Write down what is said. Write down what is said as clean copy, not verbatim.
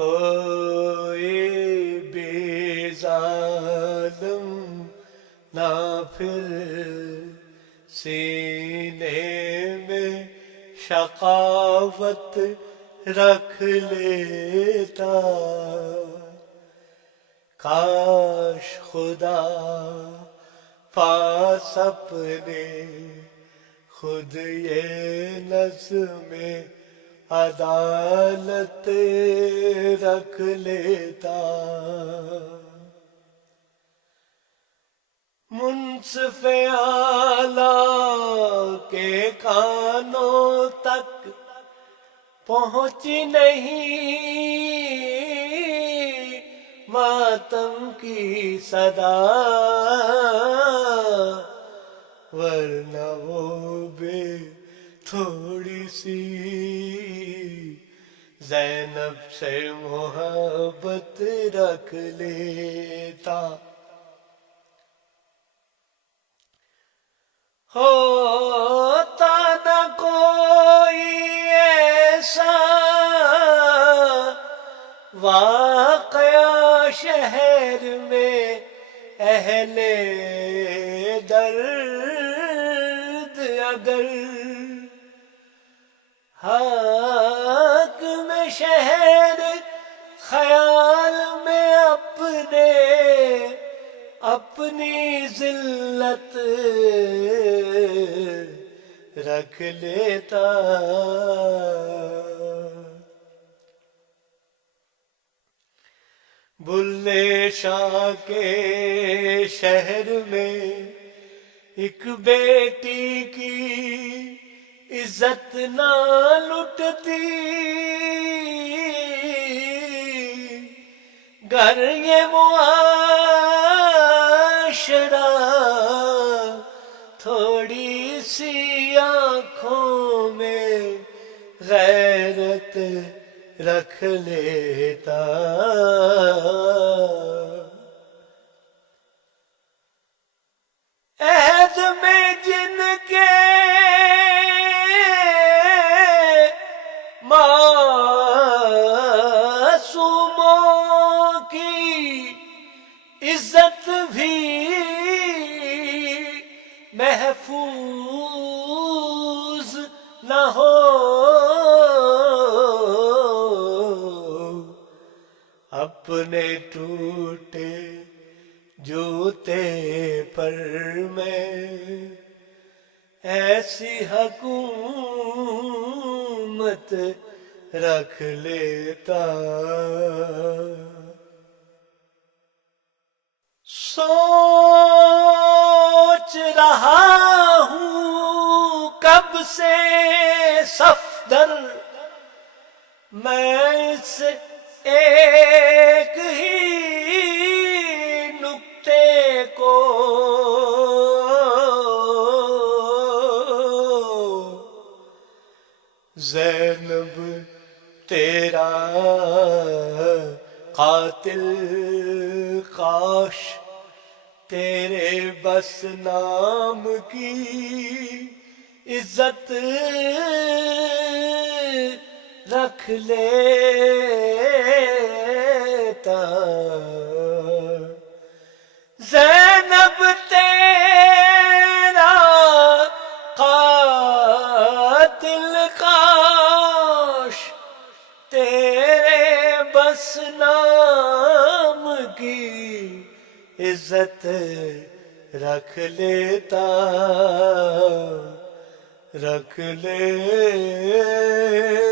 کوئی بھی ظالم نہ پھر سینے میں شقاوت رکھ لیتا، کاش خدا پاس اپنے خود یہ نظم عدالت رکھ لیتا۔ منصف اعلیٰ کے کانوں تک پہنچی نہیں ماتم کی صدا، ورنہ وہ بھی تھوڑی سی زینب سے محبت رکھ لیتا۔ ہوتا نہ کوئی ایسا واقعہ شہر میں اہل درد اگر حاکم شہر خیال میں اپنی ذلت رکھ لیتا۔ بلے شاہ کے شہر میں ایک بیٹی کی عزت نہ لٹتی، گر یہ معاشرہ تھوڑی سی آنکھوں میں غیرت رکھ لیتا۔ عہد میں جن کے معصوموں کی عزت بھی محفوظ نہ ہو، اپنے ٹوٹے جوتے پر میں ایسی حکومت رکھ لیتا۔ سوچ رہا ہوں کب سے صفدر میں اس ایک ہی نکتے کو، زینب تیرا قاتل کاش تیرے بس نام کی عزت رکھ لیتا۔ زینب تیرا قاتل کاش تیرے بس نام کی عزت رکھ لیتا، رکھ لیتا۔